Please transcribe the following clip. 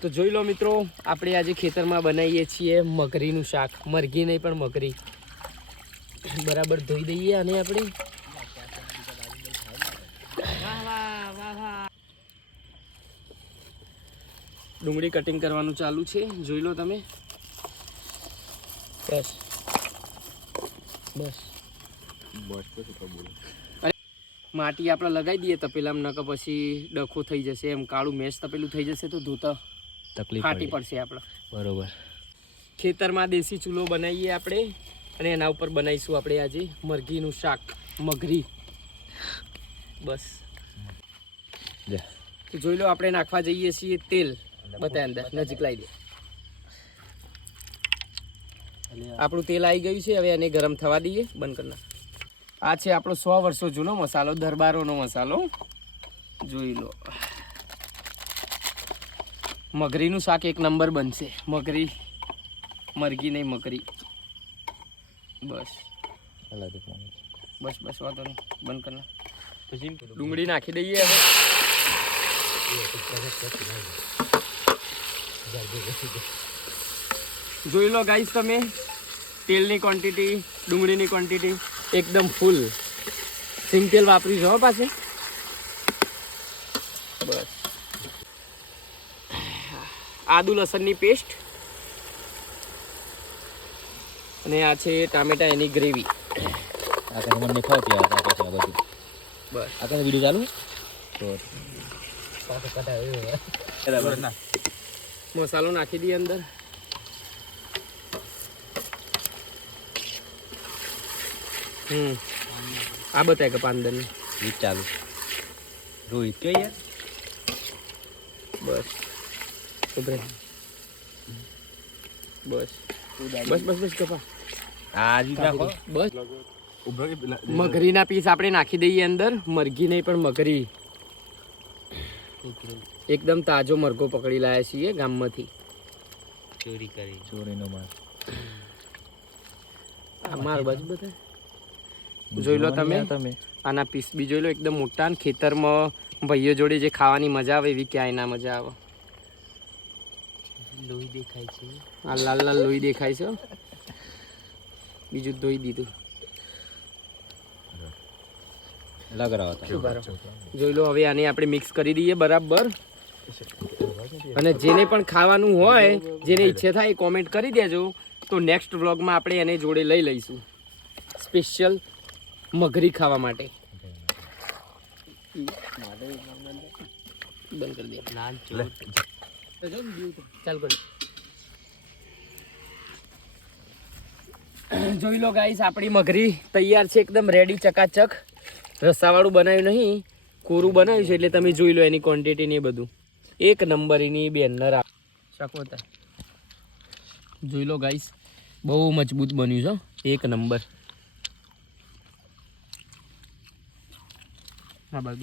તો જોઈ લો મિત્રો, આપણે આજે ખેતરમાં બનાવીએ છીએ મગરીનું શાક. મરઘી નહીં પણ મગરી. બરાબર ધોઈ દઈએ અને આપણે ડુંગળી કટિંગ કરવાનું ચાલુ છે. જોઈ લો તમે. બસ બસ અરે માટી આપણે લગાવી દઈએ તપેલામાં, નકર પછી ડખો થઈ જશે. એમ કાળું મેશ તપેલું થઈ જશે તો ધોતા તકલીફ ફાટી પડશે આપણે. બરોબર. ખેતરમાં દેશી ચૂલો બનાવીએ આપણે અને એના ઉપર બનાવીશું આપણે આજે મરઘીનું શાક, મગરી. બસ તો જોઈ લો, આપણે નાખવા જઈએ છીએ તેલ. બતાય અંદર નજીક લાવી દે. આપણું તેલ આવી ગયું છે. હવે એને ગરમ થવા દઈએ. બંધ કરી નાખ. આ છે આપણો 100 વર્ષો જૂનો મસાલો, દરબારોનો મસાલો. જોઈ લો, મગરીનું શાક એક નંબર બનશે. મરઘી નહીં મગરી. બસ બસ બસ વાતો નહીં. બંધ કરી નાખ. પછી ડુંગળી નાખી દઈએ. હવે જોઈ લો ગાઈસ તમે, તેલની ક્વોન્ટિટી, ડુંગળીની ક્વોન્ટિટી એકદમ ફૂલ. સિંગ તેલ વાપરીશું હો પાસે. બસ આદુ લસણની પેસ્ટ અને આ છે ટામેટા, એની ગ્રેવી. આ કઈ મને ખાવતી આ બધું. બસ આ કઈ વિડિયો ચાલુ તો મસાલો નાખી દઈએ અંદર. આ બતાય કે 5 ની ચાલુ રોહિત કે યાર. બસ ઉભરે. બસ બસ બસ બસ કપા. આ જ રાખો. બસ મગરીના પીસ આપણે નાખી દઈએ અંદર. મરઘી નહીં પણ મગરી. એકદમ તાજો મરઘો પકડી લાયા છીએ ગામમાંથી. ચોરી કરી. ચોરીનો માર. આ માર બાજુ બધા જોઈ લો તમે. આના પીસ બી જોઈ લો, એકદમ મોટા. ને ખેતરમાં ભાઈઓ જોડે જે ખાવાની મજા આવે એવી ક્યાંય ના મજા આવે. લોહી દેખાય છે. આ લાલ લાલ લોહી દેખાય છે. બીજું ધોઈ દીધું. જોઈ લો, હવે આને આપણે મિક્સ કરી દઈએ બરાબર. અને જેને પણ ખાવાનું હોય, જેને ઈચ્છા થાય એ કોમેન્ટ કરી દેજો. તો નેક્સ્ટ વ્લોગમાં આપણે એને જોડે લઈ લઈશું, સ્પેશિયલ મગરી ખાવા માટે. બંધ કરી દે. ચાલ કરી. જોઈ લો ગાઈસ, આપણી મગરી તૈયાર છે, એકદમ રેડી, ચકાચક. રસાવાળું બનાવ્યું નહીં, કોરું બનાવ્યું છે. એટલે તમે જોઈ લો એની ક્વોન્ટિટી ને બધું એક નંબર. એની બેનર શકવતા જોઈ લો ગાઈસ, બહુ મજબૂત બન્યું છે. એક નંબર. હા બસ